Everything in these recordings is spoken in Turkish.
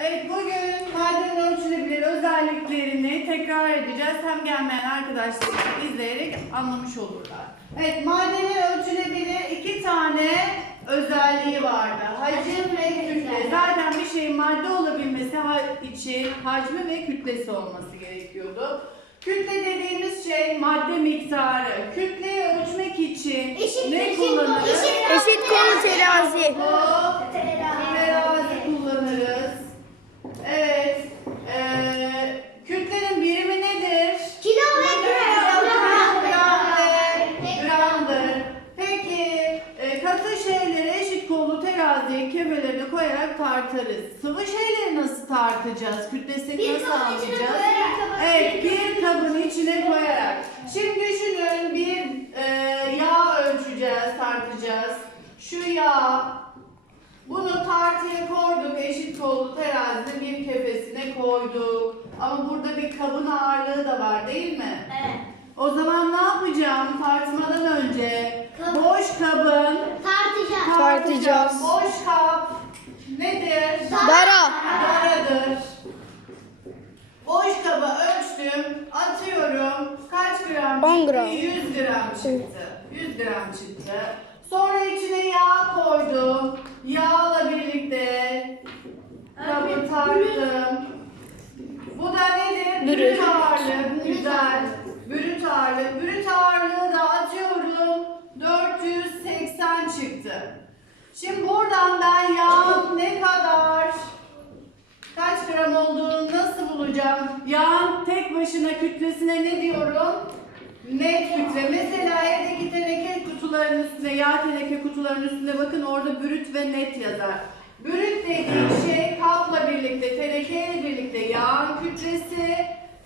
Evet bugün maddenin ölçülebilir özelliklerini tekrar edeceğiz. Hem gelmeyen arkadaşlar izleyerek anlamış olurlar. Evet maddenin ölçülebilir iki tane özelliği vardı. Hacim ve kütle. Zaten bir şeyin madde olabilmesi için hacmi ve kütlesi olması gerekiyordu. Kütle dediğimiz şey madde miktarı. Kütleyi ölçmek için Eşit- ne eşit- Eşit konu terazi. Bu terazi kullanırız. Evet. Eee kütlenin birimi nedir? Kilo ve gram. Gram ve gramdır. Peki e, katı şeyleri eşit kollu teraziye kemelerine koyarak tartarız. Sıvı şeyleri nasıl tartacağız? Kütlesini Bir nasıl koyarak. Evet bir kabın içine koyarak. Şimdi düşünün bir e, yağ ölçeceğiz, tartacağız. Şu yağ bunu tartıya koyduk, eşit kollu terazide bir kefesine koyduk. Ama burada bir kabın ağırlığı da var değil mi? Evet. O zaman ne yapacağım tartmadan önce? Kab- Boş kabın Tartacağız. Boş kap nedir? Dara. Daradır. Boş kaba ölçtüm, atıyorum. Kaç gram 10 çıktı? gram. 100 gram çıktı. 100 gram çıktı. Sonra içine yağ koydum. Yağla birlikte kabı tarttım. Bu da nedir? Brüt. Brüt ağırlık. Güzel. Brüt ağırlık. Brüt ağırlığı da atıyorum. 480 çıktı. Şimdi buradan ben yağın ne kadar kaç gram olduğunu nasıl bulacağım? Yağın tek başına kütlesine ne diyorum? Net kütle. Mesela evdeki teneke kutuların üstünde, yağ teneke kutuların üstünde bakın orada brüt ve net yazar. Brüt dediğim şey kapla birlikte, tenekeyle birlikte yağın kütlesi.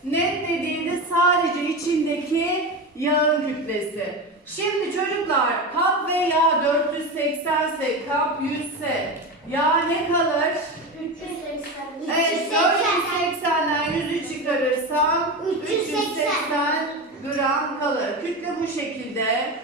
Net dediği de sadece içindeki yağın kütlesi. Şimdi çocuklar kap ve yağ 480 ise kap 100 ise yağ ne kalır? 380. Evet 480'den 100'ü çıkarırsam 380 380 gram kalır. Kütle bu şekilde.